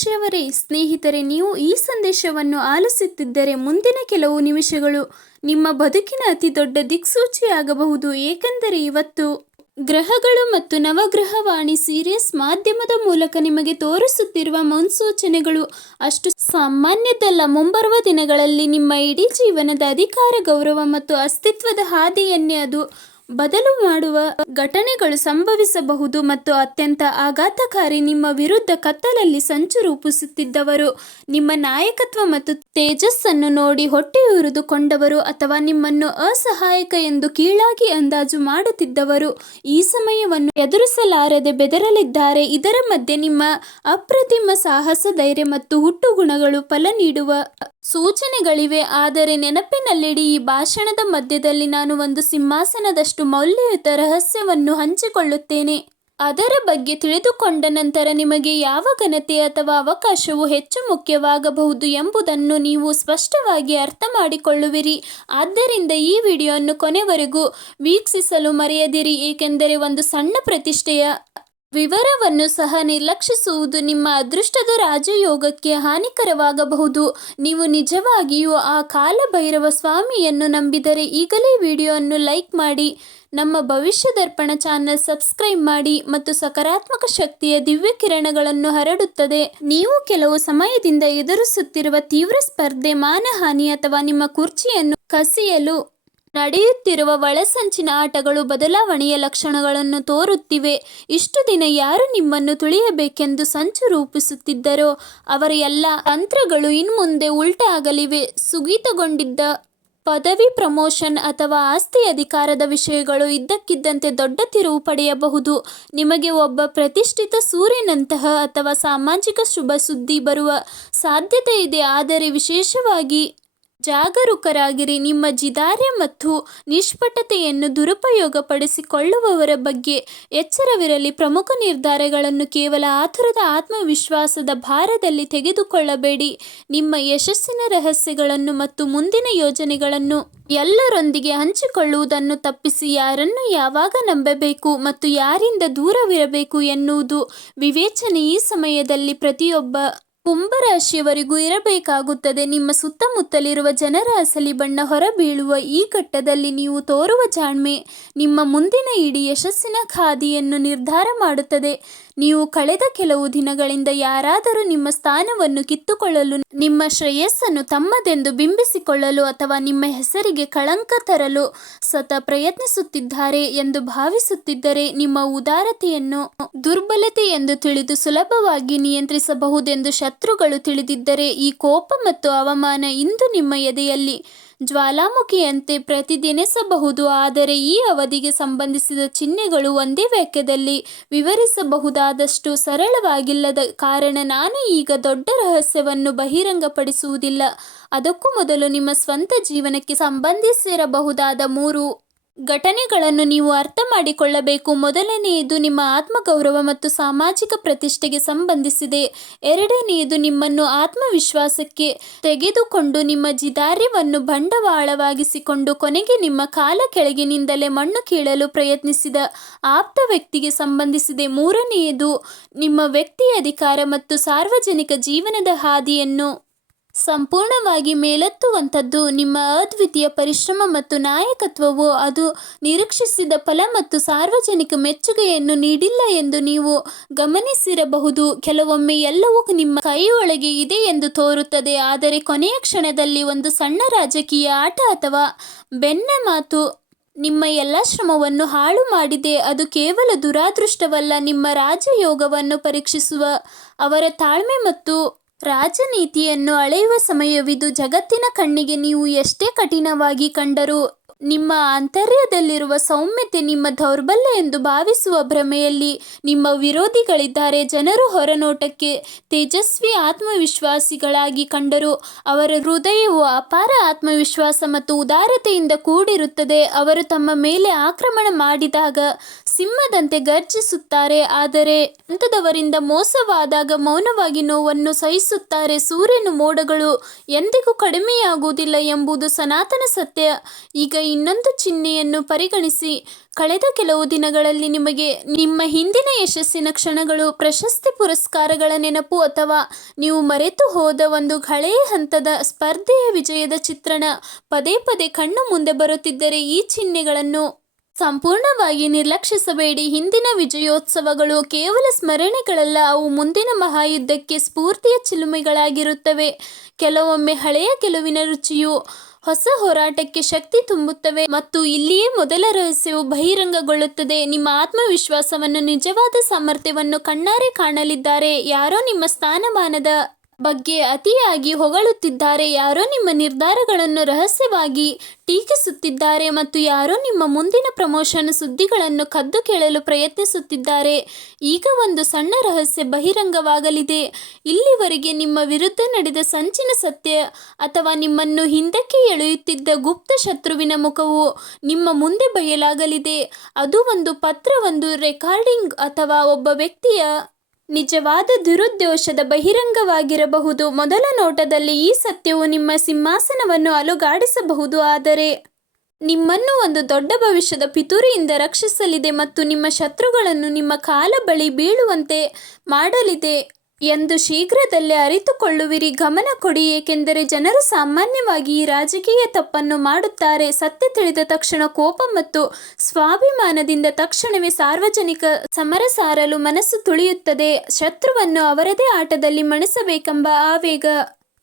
ಮೇಷರಾಶಿಯವರೇ, ಸ್ನೇಹಿತರೆ, ನೀವು ಈ ಸಂದೇಶವನ್ನು ಆಲಿಸುತ್ತಿದ್ದರೆ ಮುಂದಿನ ಕೆಲವು ನಿಮಿಷಗಳು ನಿಮ್ಮ ಬದುಕಿನ ಅತಿ ದೊಡ್ಡ ದಿಕ್ಸೂಚಿಯಾಗಬಹುದು. ಏಕೆಂದರೆ ಇವತ್ತು ಗ್ರಹಗಳು ಮತ್ತು ನವಗ್ರಹವಾಣಿ ಸೀರೀಸ್ ಮಾಧ್ಯಮದ ಮೂಲಕ ನಿಮಗೆ ತೋರಿಸುತ್ತಿರುವ ಮುನ್ಸೂಚನೆಗಳು ಅಷ್ಟು ಸಾಮಾನ್ಯದಲ್ಲ. ಮುಂಬರುವ ದಿನಗಳಲ್ಲಿ ನಿಮ್ಮ ಇಡೀ ಜೀವನದ ಅಧಿಕಾರ, ಗೌರವ ಮತ್ತು ಅಸ್ತಿತ್ವದ ಹಾದಿಯನ್ನೇ ಅದು ಬದಲು ಮಾಡುವ ಘಟನೆಗಳು ಸಂಭವಿಸಬಹುದು. ಮತ್ತು ಅತ್ಯಂತ ಆಘಾತಕಾರಿ, ನಿಮ್ಮ ವಿರುದ್ಧ ಕತ್ತಲಲ್ಲಿ ಸಂಚು ರೂಪಿಸುತ್ತಿದ್ದವರು, ನಿಮ್ಮ ನಾಯಕತ್ವ ಮತ್ತು ತೇಜಸ್ಸನ್ನು ನೋಡಿ ಹೊಟ್ಟೆಯುರಿದುಕೊಂಡವರು ಅಥವಾ ನಿಮ್ಮನ್ನು ಅಸಹಾಯಕ ಎಂದು ಕೀಳಾಗಿ ಅಂದಾಜು ಮಾಡುತ್ತಿದ್ದವರು ಈ ಸಮಯವನ್ನು ಎದುರಿಸಲಾರದೆ ಬೆದರಲಿದ್ದಾರೆ. ಇದರ ಮಧ್ಯೆ ನಿಮ್ಮ ಅಪ್ರತಿಮ ಸಾಹಸ, ಧೈರ್ಯ ಮತ್ತು ಹುಟ್ಟುಗುಣಗಳು ಫಲ ನೀಡುವ ಸೂಚನೆಗಳಿವೆ. ಆದರೆ ನೆನಪಿನಲ್ಲಿಡಿ, ಈ ಭಾಷಣದ ಮಧ್ಯದಲ್ಲಿ ನಾನು ಒಂದು ಸಿಂಹಾಸನದಷ್ಟು ಮೌಲ್ಯಯುತ ರಹಸ್ಯವನ್ನು ಹಂಚಿಕೊಳ್ಳುತ್ತೇನೆ. ಅದರ ಬಗ್ಗೆ ತಿಳಿದುಕೊಂಡ ನಂತರ ನಿಮಗೆ ಯಾವ ಘನತೆ ಅಥವಾ ಅವಕಾಶವು ಹೆಚ್ಚು ಮುಖ್ಯವಾಗಬಹುದು ಎಂಬುದನ್ನು ನೀವು ಸ್ಪಷ್ಟವಾಗಿ ಅರ್ಥ ಮಾಡಿಕೊಳ್ಳುವಿರಿ. ಆದ್ದರಿಂದ ಈ ವಿಡಿಯೋವನ್ನು ಕೊನೆವರೆಗೂ ವೀಕ್ಷಿಸಲು ಮರೆಯದಿರಿ, ಏಕೆಂದರೆ ಒಂದು ಸಣ್ಣ ಪ್ರತಿಷ್ಠೆಯ ವಿವರವನ್ನು ಸಹ ನಿರ್ಲಕ್ಷಿಸುವುದು ನಿಮ್ಮ ಅದೃಷ್ಟದ ರಾಜಯೋಗಕ್ಕೆ ಹಾನಿಕರವಾಗಬಹುದು. ನೀವು ನಿಜವಾಗಿಯೂ ಆ ಕಾಲಭೈರವ ಸ್ವಾಮಿಯನ್ನು ನಂಬಿದರೆ ಈಗಲೇ ವಿಡಿಯೋವನ್ನು ಲೈಕ್ ಮಾಡಿ, ನಮ್ಮ ಭವಿಷ್ಯ ದರ್ಪಣ ಚಾನೆಲ್ ಸಬ್ಸ್ಕ್ರೈಬ್ ಮಾಡಿ ಮತ್ತು ಸಕಾರಾತ್ಮಕ ಶಕ್ತಿಯ ದಿವ್ಯ ಕಿರಣಗಳನ್ನು ಹರಡುತ್ತದೆ. ನೀವು ಕೆಲವು ಸಮಯದಿಂದ ಎದುರಿಸುತ್ತಿರುವ ತೀವ್ರ ಸ್ಪರ್ಧೆ, ಮಾನಹಾನಿ ಅಥವಾ ನಿಮ್ಮ ಕುರ್ಚಿಯನ್ನು ಕಸಿಯಲು ನಡೆಯುತ್ತಿರುವ ಒಳಸಂಚಿನ ಆಟಗಳು ಬದಲಾವಣೆಯ ಲಕ್ಷಣಗಳನ್ನು ತೋರುತ್ತಿವೆ. ಇಷ್ಟು ದಿನ ಯಾರು ನಿಮ್ಮನ್ನು ತುಳಿಯಬೇಕೆಂದು ಸಂಚು ರೂಪಿಸುತ್ತಿದ್ದರೋ ಅವರ ಎಲ್ಲ ತಂತ್ರಗಳು ಇನ್ಮುಂದೆ ಉಲ್ಟಾ ಆಗಲಿವೆ. ಸ್ಥಗಿತಗೊಂಡಿದ್ದ ಪದವಿ, ಪ್ರಮೋಷನ್ ಅಥವಾ ಆಸ್ತಿ, ಅಧಿಕಾರದ ವಿಷಯಗಳು ಇದ್ದಕ್ಕಿದ್ದಂತೆ ದೊಡ್ಡ ತಿರುವು ಪಡೆಯಬಹುದು. ನಿಮಗೆ ಒಬ್ಬ ಪ್ರತಿಷ್ಠಿತ ಸೂರ್ಯನಂತಹ ಅಥವಾ ಸಾಮಾಜಿಕ ಶುಭ ಸುದ್ದಿ ಬರುವ ಸಾಧ್ಯತೆ ಇದೆ. ಆದರೆ ವಿಶೇಷವಾಗಿ ಜಾಗರೂಕರಾಗಿರಿ. ನಿಮ್ಮ ಜಿದಾರ್ಯ ಮತ್ತು ನಿಷ್ಕಪಟತೆಯನ್ನು ದುರುಪಯೋಗಪಡಿಸಿಕೊಳ್ಳುವವರ ಬಗ್ಗೆ ಎಚ್ಚರವಿರಲಿ. ಪ್ರಮುಖ ನಿರ್ಧಾರಗಳನ್ನು ಕೇವಲ ಆತುರದ ಆತ್ಮವಿಶ್ವಾಸದ ಭಾರದಲ್ಲಿ ತೆಗೆದುಕೊಳ್ಳಬೇಡಿ. ನಿಮ್ಮ ಯಶಸ್ಸಿನ ರಹಸ್ಯಗಳನ್ನು ಮತ್ತು ಮುಂದಿನ ಯೋಜನೆಗಳನ್ನು ಎಲ್ಲರೊಂದಿಗೆ ಹಂಚಿಕೊಳ್ಳುವುದನ್ನು ತಪ್ಪಿಸಿ. ಯಾರನ್ನು ಯಾವಾಗ ನಂಬಬೇಕು ಮತ್ತು ಯಾರಿಂದ ದೂರವಿರಬೇಕು ಎನ್ನುವುದು ವಿವೇಚನೆ ಈ ಸಮಯದಲ್ಲಿ ಪ್ರತಿಯೊಬ್ಬ ಕುಂಭರಾಶಿಯವರಿಗೂ ಇರಬೇಕಾಗುತ್ತದೆ. ನಿಮ್ಮ ಸುತ್ತಮುತ್ತಲಿರುವ ಜನರ ಅಸಲಿ ಬಣ್ಣ ಹೊರಬೀಳುವ ಈ ಘಟ್ಟದಲ್ಲಿ ನೀವು ತೋರುವ ಜಾಣ್ಮೆ ನಿಮ್ಮ ಮುಂದಿನ ಇಡೀ ಯಶಸ್ಸಿನ ಹಾದಿಯನ್ನು ನಿರ್ಧಾರ ಮಾಡುತ್ತದೆ. ನೀವು ಕಳೆದ ಕೆಲವು ದಿನಗಳಿಂದ ಯಾರಾದರೂ ನಿಮ್ಮ ಸ್ಥಾನವನ್ನು ಕಿತ್ತುಕೊಳ್ಳಲು, ನಿಮ್ಮ ಶ್ರೇಯಸ್ಸನ್ನು ತಮ್ಮದೆಂದು ಬಿಂಬಿಸಿಕೊಳ್ಳಲು ಅಥವಾ ನಿಮ್ಮ ಹೆಸರಿಗೆ ಕಳಂಕ ತರಲು ಸತತ ಪ್ರಯತ್ನಿಸುತ್ತಿದ್ದಾರೆ ಎಂದು ಭಾವಿಸುತ್ತಿದ್ದರೆ, ನಿಮ್ಮ ಉದಾರತೆಯನ್ನು ದುರ್ಬಲತೆ ಎಂದು ತಿಳಿದು ಸುಲಭವಾಗಿ ನಿಯಂತ್ರಿಸಬಹುದೆಂದು ಶತ್ರುಗಳು ತಿಳಿದಿದ್ದರೆ, ಈ ಕೋಪ ಮತ್ತು ಅವಮಾನ ಇಂದು ನಿಮ್ಮ ಎದೆಯಲ್ಲಿ ಜ್ವಾಲಾಮುಖಿಯಂತೆ ಪ್ರತಿಧ್ವನಿಸಬಹುದು. ಆದರೆ ಈ ಅವಧಿಗೆ ಸಂಬಂಧಿಸಿದ ಚಿಹ್ನೆಗಳು ಒಂದೇ ವಾಕ್ಯದಲ್ಲಿ ವಿವರಿಸಬಹುದಾದಷ್ಟು ಸರಳವಾಗಿಲ್ಲದ ಕಾರಣ ನಾನು ಈಗ ದೊಡ್ಡ ರಹಸ್ಯವನ್ನು ಬಹಿರಂಗಪಡಿಸುವುದಿಲ್ಲ. ಅದಕ್ಕೂ ಮೊದಲು ನಿಮ್ಮ ಸ್ವಂತ ಜೀವನಕ್ಕೆ ಸಂಬಂಧಿಸಿರಬಹುದಾದ 3 ಘಟನೆಗಳನ್ನು ನೀವು ಅರ್ಥ ಮಾಡಿಕೊಳ್ಳಬೇಕು. ಮೊದಲನೆಯದು ನಿಮ್ಮ ಆತ್ಮಗೌರವ ಮತ್ತು ಸಾಮಾಜಿಕ ಪ್ರತಿಷ್ಠೆಗೆ ಸಂಬಂಧಿಸಿದೆ. ಎರಡನೆಯದು ನಿಮ್ಮನ್ನು ಆತ್ಮವಿಶ್ವಾಸಕ್ಕೆ ತೆಗೆದುಕೊಂಡು ನಿಮ್ಮ ಜಿದಾರ್ಯವನ್ನು ಬಂಡವಾಳವಾಗಿಸಿಕೊಂಡು ಕೊನೆಗೆ ನಿಮ್ಮ ಕಾಲ ಕೆಳಗಿನಿಂದಲೇ ಮಣ್ಣು ಕೀಳಲು ಪ್ರಯತ್ನಿಸಿದ ಆಪ್ತ ವ್ಯಕ್ತಿಗೆ ಸಂಬಂಧಿಸಿದೆ. ಮೂರನೆಯದು ನಿಮ್ಮ ವ್ಯಕ್ತಿ ಅಧಿಕಾರ ಮತ್ತು ಸಾರ್ವಜನಿಕ ಜೀವನದ ಹಾದಿಯನ್ನು ಸಂಪೂರ್ಣವಾಗಿ ಮೇಲೆತ್ತುವಂಥದ್ದು. ನಿಮ್ಮ ಅದ್ವಿತೀಯ ಪರಿಶ್ರಮ ಮತ್ತು ನಾಯಕತ್ವವು ಅದು ನಿರೀಕ್ಷಿಸಿದ ಫಲ ಮತ್ತು ಸಾರ್ವಜನಿಕ ಮೆಚ್ಚುಗೆಯನ್ನು ನೀಡಿಲ್ಲ ಎಂದು ನೀವು ಗಮನಿಸಿರಬಹುದು. ಕೆಲವೊಮ್ಮೆ ಎಲ್ಲವೂ ನಿಮ್ಮ ಕೈಯೊಳಗೆ ಇದೆ ಎಂದು ತೋರುತ್ತದೆ, ಆದರೆ ಕೊನೆಯ ಕ್ಷಣದಲ್ಲಿ ಒಂದು ಸಣ್ಣ ರಾಜಕೀಯ ಆಟ ಅಥವಾ ಬೆನ್ನ ಮಾತು ನಿಮ್ಮ ಎಲ್ಲ ಶ್ರಮವನ್ನು ಹಾಳು ಮಾಡಿದೆ. ಅದು ಕೇವಲ ದುರಾದೃಷ್ಟವಲ್ಲ, ನಿಮ್ಮ ರಾಜಯೋಗವನ್ನು ಪರೀಕ್ಷಿಸುವ ಅವರ ತಾಳ್ಮೆ ಮತ್ತು ರಾಜನೀತಿಯನ್ನು ಅಳೆಯುವ ಸಮಯವಿದು. ಜಗತ್ತಿನ ಕಣ್ಣಿಗೆ ನೀವು ಎಷ್ಟೇ ಕಠಿಣವಾಗಿ ಕಂಡರೂ ನಿಮ್ಮ ಆಂತರ್ಯದಲ್ಲಿರುವ ಸೌಮ್ಯತೆ ನಿಮ್ಮ ದೌರ್ಬಲ್ಯ ಎಂದು ಭಾವಿಸುವ ಭ್ರಮೆಯಲ್ಲಿ ನಿಮ್ಮ ವಿರೋಧಿಗಳಿದ್ದಾರೆ. ಜನರು ಹೊರನೋಟಕ್ಕೆ ತೇಜಸ್ವಿ ಆತ್ಮವಿಶ್ವಾಸಿಗಳಾಗಿ ಕಂಡರೂ ಅವರ ಹೃದಯವು ಅಪಾರ ಆತ್ಮವಿಶ್ವಾಸ ಮತ್ತು ಉದಾರತೆಯಿಂದ ಕೂಡಿರುತ್ತದೆ. ಅವರು ತಮ್ಮ ಮೇಲೆ ಆಕ್ರಮಣ ಮಾಡಿದಾಗ ಸಿಂಹದಂತೆ ಗರ್ಜಿಸುತ್ತಾರೆ, ಆದರೆ ಹಂತದವರಿಂದ ಮೋಸವಾದಾಗ ಮೌನವಾಗಿ ನೋವನ್ನು ಸಹಿಸುತ್ತಾರೆ. ಸೂರ್ಯನ ಮೋಡಗಳು ಎಂದಿಗೂ ಕಡಿಮೆಯಾಗುವುದಿಲ್ಲ ಎಂಬುದು ಸನಾತನ ಸತ್ಯ. ಈಗ ಇನ್ನೊಂದು ಚಿಹ್ನೆಯನ್ನು ಪರಿಗಣಿಸಿ. ಕಳೆದ ಕೆಲವು ದಿನಗಳಲ್ಲಿ ನಿಮಗೆ ನಿಮ್ಮ ಹಿಂದಿನ ಯಶಸ್ಸಿನ ಕ್ಷಣಗಳು, ಪ್ರಶಸ್ತಿ, ಪುರಸ್ಕಾರಗಳ ನೆನಪು ಅಥವಾ ನೀವು ಮರೆತು ಹೋದ ಒಂದು ಹಳೆಯ ಹಂತದ ಸ್ಪರ್ಧೆಯ ವಿಜಯದ ಚಿತ್ರಣ ಪದೇ ಪದೇ ಕಣ್ಣು ಮುಂದೆ ಬರುತ್ತಿದ್ದರೆ ಈ ಚಿಹ್ನೆಗಳನ್ನು ಸಂಪೂರ್ಣವಾಗಿ ನಿರ್ಲಕ್ಷಿಸಬೇಡಿ. ಹಿಂದಿನ ವಿಜಯೋತ್ಸವಗಳು ಕೇವಲ ಸ್ಮರಣೆಗಳಲ್ಲ, ಅವು ಮುಂದಿನ ಮಹಾಯುದ್ಧಕ್ಕೆ ಸ್ಫೂರ್ತಿಯ ಚಿಲುಮೆಗಳಾಗಿರುತ್ತವೆ. ಕೆಲವೊಮ್ಮೆ ಹಳೆಯ ಗೆಲುವಿನ ರುಚಿಯು ಹೊಸ ಹೋರಾಟಕ್ಕೆ ಶಕ್ತಿ ತುಂಬುತ್ತವೆ ಮತ್ತು ಇಲ್ಲಿಯೇ ಮೊದಲ ರಹಸ್ಯವು ಬಹಿರಂಗಗೊಳ್ಳುತ್ತದೆ. ನಿಮ್ಮ ಆತ್ಮವಿಶ್ವಾಸವನ್ನು, ನಿಜವಾದ ಸಾಮರ್ಥ್ಯವನ್ನು ಕಣ್ಣಾರೆ ಕಾಣಲಿದ್ದಾರೆ. ಯಾರೋ ನಿಮ್ಮ ಸ್ಥಾನಮಾನದ ಬಗ್ಗೆ ಅತಿಯಾಗಿ ಹೊಗಳುತ್ತಿದ್ದಾರೆ, ಯಾರೋ ನಿಮ್ಮ ನಿರ್ಧಾರಗಳನ್ನು ರಹಸ್ಯವಾಗಿ ಟೀಕಿಸುತ್ತಿದ್ದಾರೆ ಮತ್ತು ಯಾರೋ ನಿಮ್ಮ ಮುಂದಿನ ಪ್ರಮೋಷನ್ ಸುದ್ದಿಗಳನ್ನು ಕದ್ದು ಕೇಳಲು ಪ್ರಯತ್ನಿಸುತ್ತಿದ್ದಾರೆ. ಈಗ ಒಂದು ಸಣ್ಣ ರಹಸ್ಯ ಬಹಿರಂಗವಾಗಲಿದೆ. ಇಲ್ಲಿವರೆಗೆ ನಿಮ್ಮ ವಿರುದ್ಧ ನಡೆದ ಸಂಚಿನ ಸತ್ಯ ಅಥವಾ ನಿಮ್ಮನ್ನು ಹಿಂದಕ್ಕೆ ಎಳೆಯುತ್ತಿದ್ದ ಗುಪ್ತ ಶತ್ರುವಿನ ಮುಖವು ನಿಮ್ಮ ಮುಂದೆ ಬಯಲಾಗಲಿದೆ. ಅದು ಒಂದು ಪತ್ರ, ಒಂದು ರೆಕಾರ್ಡಿಂಗ್ ಅಥವಾ ಒಬ್ಬ ವ್ಯಕ್ತಿಯ ನಿಜವಾದ ದುರುದ್ದೇಶದ ಬಹಿರಂಗವಾಗಿರಬಹುದು. ಮೊದಲ ನೋಟದಲ್ಲಿ ಈ ಸತ್ಯವು ನಿಮ್ಮ ಸಿಂಹಾಸನವನ್ನು ಅಲುಗಾಡಿಸಬಹುದು, ಆದರೆ ನಿಮ್ಮನ್ನು ಒಂದು ದೊಡ್ಡ ಭವಿಷ್ಯದ ಪಿತೂರಿಯಿಂದ ರಕ್ಷಿಸಲಿದೆ ಮತ್ತು ನಿಮ್ಮ ಶತ್ರುಗಳನ್ನು ನಿಮ್ಮ ಕಾಲ ಬಳಿ ಬೀಳುವಂತೆ ಮಾಡಲಿದೆ ಎಂದು ಶೀಘ್ರದಲ್ಲೇ ಅರಿತುಕೊಳ್ಳುವಿರಿ. ಗಮನ ಕೊಡಿ, ಏಕೆಂದರೆ ಜನರು ಸಾಮಾನ್ಯವಾಗಿ ಈ ರಾಜಕೀಯ ತಪ್ಪನ್ನು ಮಾಡುತ್ತಾರೆ. ಸತ್ಯ ತಿಳಿದ ತಕ್ಷಣ ಕೋಪ ಮತ್ತು ಸ್ವಾಭಿಮಾನದಿಂದ ತಕ್ಷಣವೇ ಸಾರ್ವಜನಿಕ ಸಮರ ಸಾರಲು ಮನಸ್ಸು ತುಳಿಯುತ್ತದೆ. ಶತ್ರುವನ್ನು ಅವರದೇ ಆಟದಲ್ಲಿ ಮಣಿಸಬೇಕೆಂಬ ಆವೇಗ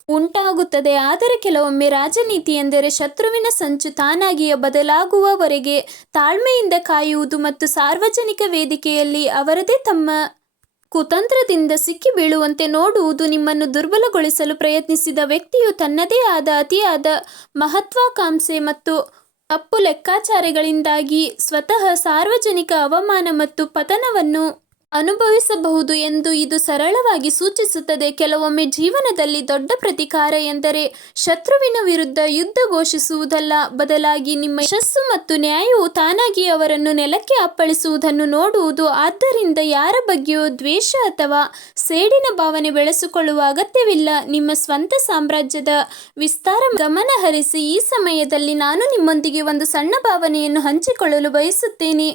ಉಂಟಾಗುತ್ತದೆ. ಆದರೆ ಕೆಲವೊಮ್ಮೆ ರಾಜನೀತಿ ಎಂದರೆ ಶತ್ರುವಿನ ಸಂಚು ತಾನಾಗಿಯೇ ಬದಲಾಗುವವರೆಗೆ ತಾಳ್ಮೆಯಿಂದ ಕಾಯುವುದು ಮತ್ತು ಸಾರ್ವಜನಿಕ ವೇದಿಕೆಯಲ್ಲಿ ಅವರದೇ ತಮ್ಮ ಕುತಂತ್ರದಿಂದ ಸಿಕ್ಕಿ ಬೀಳುವಂತೆ ನೋಡುವುದು. ನಿಮ್ಮನ್ನು ದುರ್ಬಲಗೊಳಿಸಲು ಪ್ರಯತ್ನಿಸಿದ ವ್ಯಕ್ತಿಯು ತನ್ನದೇ ಆದ ಅತಿಯಾದ ಮಹತ್ವಾಕಾಂಕ್ಷೆ ಮತ್ತು ತಪ್ಪು ಲೆಕ್ಕಾಚಾರಗಳಿಂದಾಗಿ ಸ್ವತಃ ಸಾರ್ವಜನಿಕ ಅವಮಾನ ಮತ್ತು ಪತನವನ್ನು ಅನುಭವಿಸಬಹುದು ಎಂದು ಇದು ಸರಳವಾಗಿ ಸೂಚಿಸುತ್ತದೆ. ಕೆಲವೊಮ್ಮೆ ಜೀವನದಲ್ಲಿ ದೊಡ್ಡ ಪ್ರತಿಕಾರ ಎಂದರೆ ಶತ್ರುವಿನ ವಿರುದ್ಧ ಯುದ್ಧ ಘೋಷಿಸುವುದಲ್ಲ, ಬದಲಾಗಿ ನಿಮ್ಮ ಯಶಸ್ಸು ಮತ್ತು ನ್ಯಾಯವು ತಾನಾಗಿ ಅವರನ್ನು ನೆಲಕ್ಕೆ ಅಪ್ಪಳಿಸುವುದನ್ನು ನೋಡುವುದು. ಆದ್ದರಿಂದ ಯಾರ ಬಗ್ಗೆಯೂ ದ್ವೇಷ ಅಥವಾ ಸೇಡಿನ ಭಾವನೆ ಬೆಳೆಸಿಕೊಳ್ಳುವ ಅಗತ್ಯವಿಲ್ಲ. ನಿಮ್ಮ ಸ್ವಂತ ಸಾಮ್ರಾಜ್ಯದ ವಿಸ್ತಾರ ಗಮನ ಹರಿಸಿ. ಈ ಸಮಯದಲ್ಲಿ ನಾನು ನಿಮ್ಮೊಂದಿಗೆ ಒಂದು ಸಣ್ಣ ಭಾವನೆಯನ್ನು ಹಂಚಿಕೊಳ್ಳಲು ಬಯಸುತ್ತೇನೆ.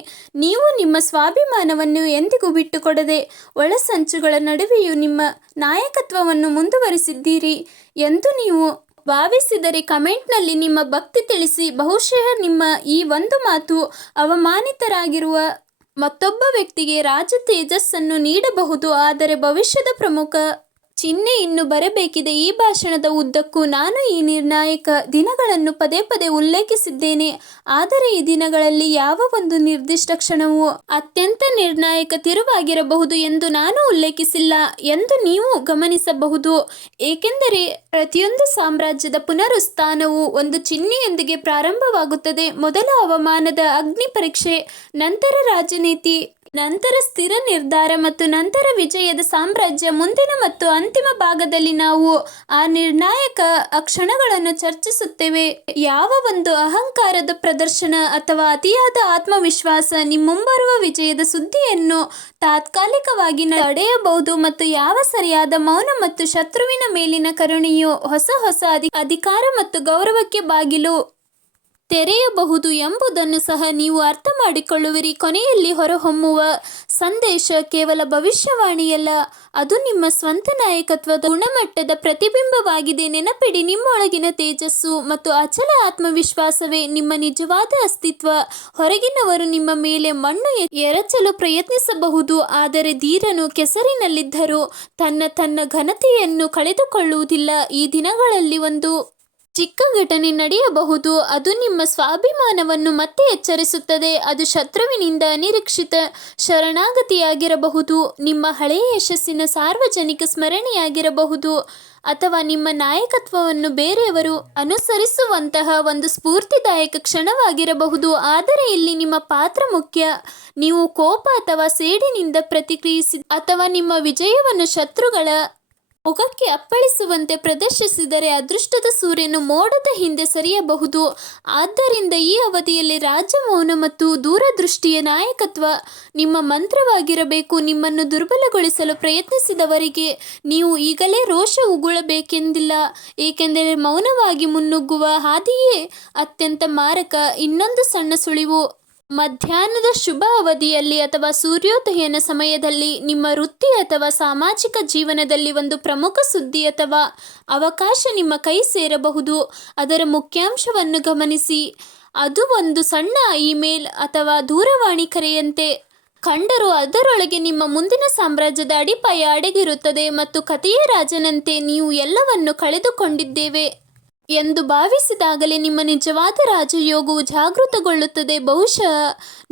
ನೀವು ನಿಮ್ಮ ಸ್ವಾಭಿಮಾನವನ್ನು ಎಂದಿಗೂ ಬಿಟ್ಟುಕೊಡದೆ ಒಳಸಂಚುಗಳ ನಡುವೆಯೂ ನಿಮ್ಮ ನಾಯಕತ್ವವನ್ನು ಮುಂದುವರಿಸಿದ್ದೀರಿ ಎಂದು ನೀವು ಭಾವಿಸಿದರೆ ಕಮೆಂಟ್ನಲ್ಲಿ ನಿಮ್ಮ ಭಕ್ತಿ ತಿಳಿಸಿ. ಬಹುಶಃ ನಿಮ್ಮ ಈ ಒಂದು ಮಾತು ಅವಮಾನಿತರಾಗಿರುವ ಮತ್ತೊಬ್ಬ ವ್ಯಕ್ತಿಗೆ ರಾಜ ತೇಜಸ್ಸನ್ನು ನೀಡಬಹುದು, ಆದರೆ ಭವಿಷ್ಯದ ಪ್ರಮುಖ ಚಿಹ್ನೆ ಇನ್ನೂ ಬರಬೇಕಿದೆ. ಈ ಭಾಷಣದ ಉದ್ದಕ್ಕೂ ನಾನು ಈ ನಿರ್ಣಾಯಕ ದಿನಗಳನ್ನು ಪದೇ ಪದೇ ಉಲ್ಲೇಖಿಸಿದ್ದೇನೆ, ಆದರೆ ಈ ದಿನಗಳಲ್ಲಿ ಯಾವ ಒಂದು ನಿರ್ದಿಷ್ಟ ಕ್ಷಣವೂ ಅತ್ಯಂತ ನಿರ್ಣಾಯಕ ತಿರುವಾಗಿರಬಹುದು ಎಂದು ನಾನು ಉಲ್ಲೇಖಿಸಿಲ್ಲ ಎಂದು ನೀವು ಗಮನಿಸಬಹುದು. ಏಕೆಂದರೆ ಪ್ರತಿಯೊಂದು ಸಾಮ್ರಾಜ್ಯದ ಪುನರುತ್ಥಾನವು ಒಂದು ಚಿಹ್ನೆಯೊಂದಿಗೆ ಪ್ರಾರಂಭವಾಗುತ್ತದೆ. ಮೊದಲ ಅವಮಾನದ ಅಗ್ನಿ ಪರೀಕ್ಷೆ, ನಂತರ ರಾಜನೀತಿ, ನಂತರ ಸ್ಥಿರ ನಿರ್ಧಾರ ಮತ್ತು ನಂತರ ವಿಜಯದ ಸಾಮ್ರಾಜ್ಯ. ಮುಂದಿನ ಮತ್ತು ಅಂತಿಮ ಭಾಗದಲ್ಲಿ ನಾವು ಆ ನಿರ್ಣಾಯಕ ಕ್ಷಣಗಳನ್ನು ಚರ್ಚಿಸುತ್ತೇವೆ. ಯಾವ ಒಂದು ಅಹಂಕಾರದ ಪ್ರದರ್ಶನ ಅಥವಾ ಅತಿಯಾದ ಆತ್ಮವಿಶ್ವಾಸ ನಿಮ್ಮ ಮುಂಬರುವ ವಿಜಯದ ಸುದ್ದಿಯನ್ನು ತಾತ್ಕಾಲಿಕವಾಗಿ ತಡೆಯಬಹುದು ಮತ್ತು ಯಾವ ಸರಿಯಾದ ಮೌನ ಮತ್ತು ಶತ್ರುವಿನ ಮೇಲಿನ ಕರುಣೆಯು ಹೊಸ ಅಧಿಕಾರ ಮತ್ತು ಗೌರವಕ್ಕೆ ಬಾಗಿಲು ತೆರೆಯಬಹುದು ಎಂಬುದನ್ನು ಸಹ ನೀವು ಅರ್ಥ ಮಾಡಿಕೊಳ್ಳುವಿರಿ. ಕೊನೆಯಲ್ಲಿ ಹೊರಹೊಮ್ಮುವ ಸಂದೇಶ ಕೇವಲ ಭವಿಷ್ಯವಾಣಿಯಲ್ಲ, ಅದು ನಿಮ್ಮ ಸ್ವಂತ ನಾಯಕತ್ವದ ಗುಣಮಟ್ಟದ ಪ್ರತಿಬಿಂಬವಾಗಿದೆ. ನೆನಪಿಡಿ, ನಿಮ್ಮೊಳಗಿನ ತೇಜಸ್ಸು ಮತ್ತು ಅಚಲ ಆತ್ಮವಿಶ್ವಾಸವೇ ನಿಮ್ಮ ನಿಜವಾದ ಅಸ್ತಿತ್ವ. ಹೊರಗಿನವರು ನಿಮ್ಮ ಮೇಲೆ ಮಣ್ಣು ಎರಚಲು ಪ್ರಯತ್ನಿಸಬಹುದು, ಆದರೆ ಧೀರನು ಕೆಸರಿನಲ್ಲಿದ್ದರೂ ತನ್ನ ಘನತೆಯನ್ನು ಕಳೆದುಕೊಳ್ಳುವುದಿಲ್ಲ. ಈ ದಿನಗಳಲ್ಲಿ ಒಂದು ಚಿಕ್ಕ ಘಟನೆ ನಡೆಯಬಹುದು, ಅದು ನಿಮ್ಮ ಸ್ವಾಭಿಮಾನವನ್ನು ಮತ್ತೆ ಎಚ್ಚರಿಸುತ್ತದೆ. ಅದು ಶತ್ರುವಿನಿಂದ ಅನಿರೀಕ್ಷಿತ ಶರಣಾಗತಿಯಾಗಿರಬಹುದು, ನಿಮ್ಮ ಹಳೆಯ ಯಶಸ್ಸಿನ ಸಾರ್ವಜನಿಕ ಸ್ಮರಣೆಯಾಗಿರಬಹುದು, ಅಥವಾ ನಿಮ್ಮ ನಾಯಕತ್ವವನ್ನು ಬೇರೆಯವರು ಅನುಸರಿಸುವಂತಹ ಒಂದು ಸ್ಫೂರ್ತಿದಾಯಕ ಕ್ಷಣವಾಗಿರಬಹುದು. ಆದರೆ ಇಲ್ಲಿ ನಿಮ್ಮ ಪಾತ್ರ ಮುಖ್ಯ. ನೀವು ಕೋಪ ಅಥವಾ ಸೇಡಿನಿಂದ ಪ್ರತಿಕ್ರಿಯಿಸಿ ಅಥವಾ ನಿಮ್ಮ ವಿಜಯವನ್ನು ಶತ್ರುಗಳ ಮೊಗಕ್ಕೆ ಅಪ್ಪಳಿಸುವಂತೆ ಪ್ರದರ್ಶಿಸಿದರೆ ಅದೃಷ್ಟದ ಸೂರ್ಯನು ಮೋಡದ ಹಿಂದೆ ಸರಿಯಬಹುದು. ಆದ್ದರಿಂದ ಈ ಅವಧಿಯಲ್ಲಿ ರಾಜಮೌನ ಮತ್ತು ದೂರದೃಷ್ಟಿಯ ನಾಯಕತ್ವ ನಿಮ್ಮ ಮಂತ್ರವಾಗಿರಬೇಕು. ನಿಮ್ಮನ್ನು ದುರ್ಬಲಗೊಳಿಸಲು ಪ್ರಯತ್ನಿಸಿದವರಿಗೆ ನೀವು ಈಗಲೇ ರೋಷ ಉಗುಳಬೇಕೆಂದಿಲ್ಲ, ಏಕೆಂದರೆ ಮೌನವಾಗಿ ಮುನ್ನುಗ್ಗುವ ಹಾದಿಯೇ ಅತ್ಯಂತ ಮಾರಕ. ಇನ್ನೊಂದು ಸಣ್ಣ ಸುಳಿವು: ಮಧ್ಯಾಹ್ನದ ಶುಭ ಅವಧಿಯಲ್ಲಿ ಅಥವಾ ಸೂರ್ಯೋದಯನ ಸಮಯದಲ್ಲಿ ನಿಮ್ಮ ವೃತ್ತಿ ಅಥವಾ ಸಾಮಾಜಿಕ ಜೀವನದಲ್ಲಿ ಒಂದು ಪ್ರಮುಖ ಸುದ್ದಿ ಅಥವಾ ಅವಕಾಶ ನಿಮ್ಮ ಕೈ ಸೇರಬಹುದು. ಅದರ ಮುಖ್ಯಾಂಶವನ್ನು ಗಮನಿಸಿ. ಅದು ಒಂದು ಸಣ್ಣ ಇಮೇಲ್ ಅಥವಾ ದೂರವಾಣಿ ಕರೆಯಂತೆ ಕಂಡರೂ ಅದರೊಳಗೆ ನಿಮ್ಮ ಮುಂದಿನ ಸಾಮ್ರಾಜ್ಯದ ಅಡಿಪಾಯ ಅಡಗಿರುತ್ತದೆ ಮತ್ತು ಕಥೆಯ ರಾಜನಂತೆ ನೀವು ಎಲ್ಲವನ್ನೂ ಕಳೆದುಕೊಂಡಿದ್ದೇವೆ ಎಂದು ಭಾವಿಸಿದಾಗಲೇ ನಿಮ್ಮ ನಿಜವಾದ ರಾಜಯೋಗವು ಜಾಗೃತಗೊಳ್ಳುತ್ತದೆ. ಬಹುಶಃ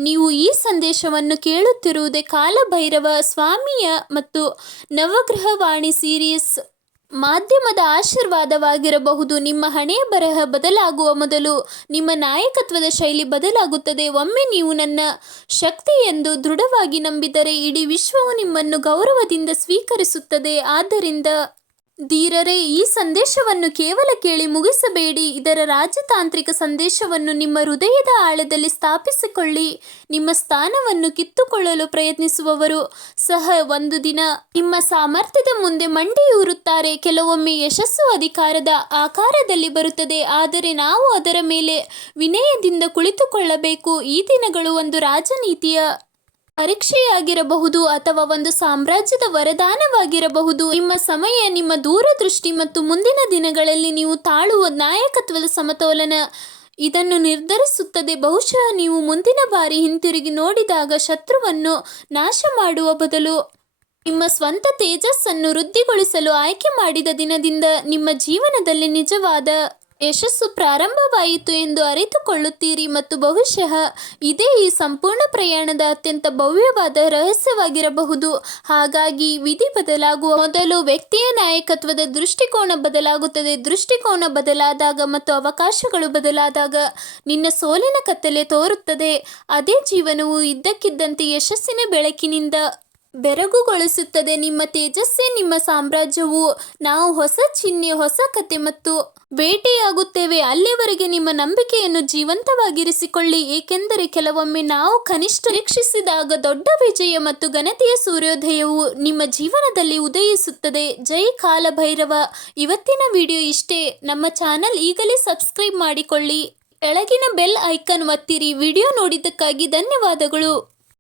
ನೀವು ಈ ಸಂದೇಶವನ್ನು ಕೇಳುತ್ತಿರುವುದೇ ಕಾಲಭೈರವ ಸ್ವಾಮಿಯ ಮತ್ತು ನವಗ್ರಹವಾಣಿ ಸೀರೀಸ್ ಮಾಧ್ಯಮದ ಆಶೀರ್ವಾದವಾಗಿರಬಹುದು. ನಿಮ್ಮ ಹಣೆಯ ಬರಹ ಬದಲಾಗುವ ಮೊದಲು ನಿಮ್ಮ ನಾಯಕತ್ವದ ಶೈಲಿ ಬದಲಾಗುತ್ತದೆ. ಒಮ್ಮೆ ನೀವು ನನ್ನ ಶಕ್ತಿ ಎಂದು ದೃಢವಾಗಿ ನಂಬಿದರೆ ಇಡೀ ವಿಶ್ವವು ನಿಮ್ಮನ್ನು ಗೌರವದಿಂದ ಸ್ವೀಕರಿಸುತ್ತದೆ. ಆದ್ದರಿಂದ ಧೀರರೇ, ಈ ಸಂದೇಶವನ್ನು ಕೇವಲ ಕೇಳಿ ಮುಗಿಸಬೇಡಿ. ಇದರ ರಾಜತಾಂತ್ರಿಕ ಸಂದೇಶವನ್ನು ನಿಮ್ಮ ಹೃದಯದ ಆಳದಲ್ಲಿ ಸ್ಥಾಪಿಸಿಕೊಳ್ಳಿ. ನಿಮ್ಮ ಸ್ಥಾನವನ್ನು ಕಿತ್ತುಕೊಳ್ಳಲು ಪ್ರಯತ್ನಿಸುವವರು ಸಹ ಒಂದು ದಿನ ನಿಮ್ಮ ಸಾಮರ್ಥ್ಯದ ಮುಂದೆ ಮಂಡಿಯೂರುತ್ತಾರೆ. ಕೆಲವೊಮ್ಮೆ ಯಶಸ್ಸು ಅಧಿಕಾರದ ಆಕಾರದಲ್ಲಿ ಬರುತ್ತದೆ, ಆದರೆ ನಾವು ಅದರ ಮೇಲೆ ವಿನಯದಿಂದ ಕುಳಿತುಕೊಳ್ಳಬೇಕು. ಈ ದಿನಗಳು ಒಂದು ರಾಜನೀತಿಯ ಪರೀಕ್ಷೆಯಾಗಿರಬಹುದು ಅಥವಾ ಒಂದು ಸಾಮ್ರಾಜ್ಯದ ವರದಾನವಾಗಿರಬಹುದು. ನಿಮ್ಮ ಸಮಯ, ನಿಮ್ಮ ದೂರದೃಷ್ಟಿ ಮತ್ತು ಮುಂದಿನ ದಿನಗಳಲ್ಲಿ ನೀವು ತಾಳುವ ನಾಯಕತ್ವದ ಸಮತೋಲನ ಇದನ್ನು ನಿರ್ಧರಿಸುತ್ತದೆ. ಬಹುಶಃ ನೀವು ಮುಂದಿನ ಬಾರಿ ಹಿಂತಿರುಗಿ ನೋಡಿದಾಗ ಶತ್ರುವನ್ನು ನಾಶ ಮಾಡುವ ಬದಲು ನಿಮ್ಮ ಸ್ವಂತ ತೇಜಸ್ಸನ್ನು ವೃದ್ಧಿಗೊಳಿಸಲು ಆಯ್ಕೆ ಮಾಡಿದ ದಿನದಿಂದ ನಿಮ್ಮ ಜೀವನದಲ್ಲಿ ನಿಜವಾದ ಯಶಸ್ಸು ಪ್ರಾರಂಭವಾಯಿತು ಎಂದು ಅರಿತುಕೊಳ್ಳುತ್ತೀರಿ. ಮತ್ತು ಬಹುಶಃ ಇದೇ ಈ ಸಂಪೂರ್ಣ ಪ್ರಯಾಣದ ಅತ್ಯಂತ ಭವ್ಯವಾದ ರಹಸ್ಯವಾಗಿರಬಹುದು. ಹಾಗಾಗಿ ವಿಧಿ ಬದಲಾಗುವ ಮೊದಲು ವ್ಯಕ್ತಿಯ ನಾಯಕತ್ವದ ದೃಷ್ಟಿಕೋನ ಬದಲಾಗುತ್ತದೆ. ದೃಷ್ಟಿಕೋನ ಬದಲಾದಾಗ ಮತ್ತು ಅವಕಾಶಗಳು ಬದಲಾದಾಗ ನಿನ್ನ ಸೋಲಿನ ಕತ್ತಲೆ ತೋರುತ್ತದೆ. ಅದೇ ಜೀವನವು ಇದ್ದಕ್ಕಿದ್ದಂತೆ ಯಶಸ್ಸಿನ ಬೆಳಕಿನಿಂದ ಬೆರಗುಗೊಳಿಸುತ್ತದೆ. ನಿಮ್ಮ ತೇಜಸ್ಸೇ ನಿಮ್ಮ ಸಾಮ್ರಾಜ್ಯವು. ನಾವು ಹೊಸ ಚಿಹ್ನೆ, ಹೊಸ ಕತೆ ಮತ್ತು ಭೇಟಿಯಾಗುತ್ತೇವೆ. ಅಲ್ಲಿಯವರೆಗೆ ನಿಮ್ಮ ನಂಬಿಕೆಯನ್ನು ಜೀವಂತವಾಗಿರಿಸಿಕೊಳ್ಳಿ, ಏಕೆಂದರೆ ಕೆಲವೊಮ್ಮೆ ನಾವು ಕನಿಷ್ಠ ನಿರೀಕ್ಷಿಸಿದಾಗ ದೊಡ್ಡ ವಿಜಯ ಮತ್ತು ಘನತೆಯ ಸೂರ್ಯೋದಯವು ನಿಮ್ಮ ಜೀವನದಲ್ಲಿ ಉದಯಿಸುತ್ತದೆ. ಜೈ ಕಾಲಭೈರವ. ಇವತ್ತಿನ ವಿಡಿಯೋ ಇಷ್ಟೇ. ನಮ್ಮ ಚಾನಲ್ ಈಗಲೇ ಸಬ್ಸ್ಕ್ರೈಬ್ ಮಾಡಿಕೊಳ್ಳಿ. ಕೆಳಗಿನ ಬೆಲ್ ಐಕಾನ್ ಒತ್ತಿರಿ. ವಿಡಿಯೋ ನೋಡಿದ್ದಕ್ಕಾಗಿ ಧನ್ಯವಾದಗಳು.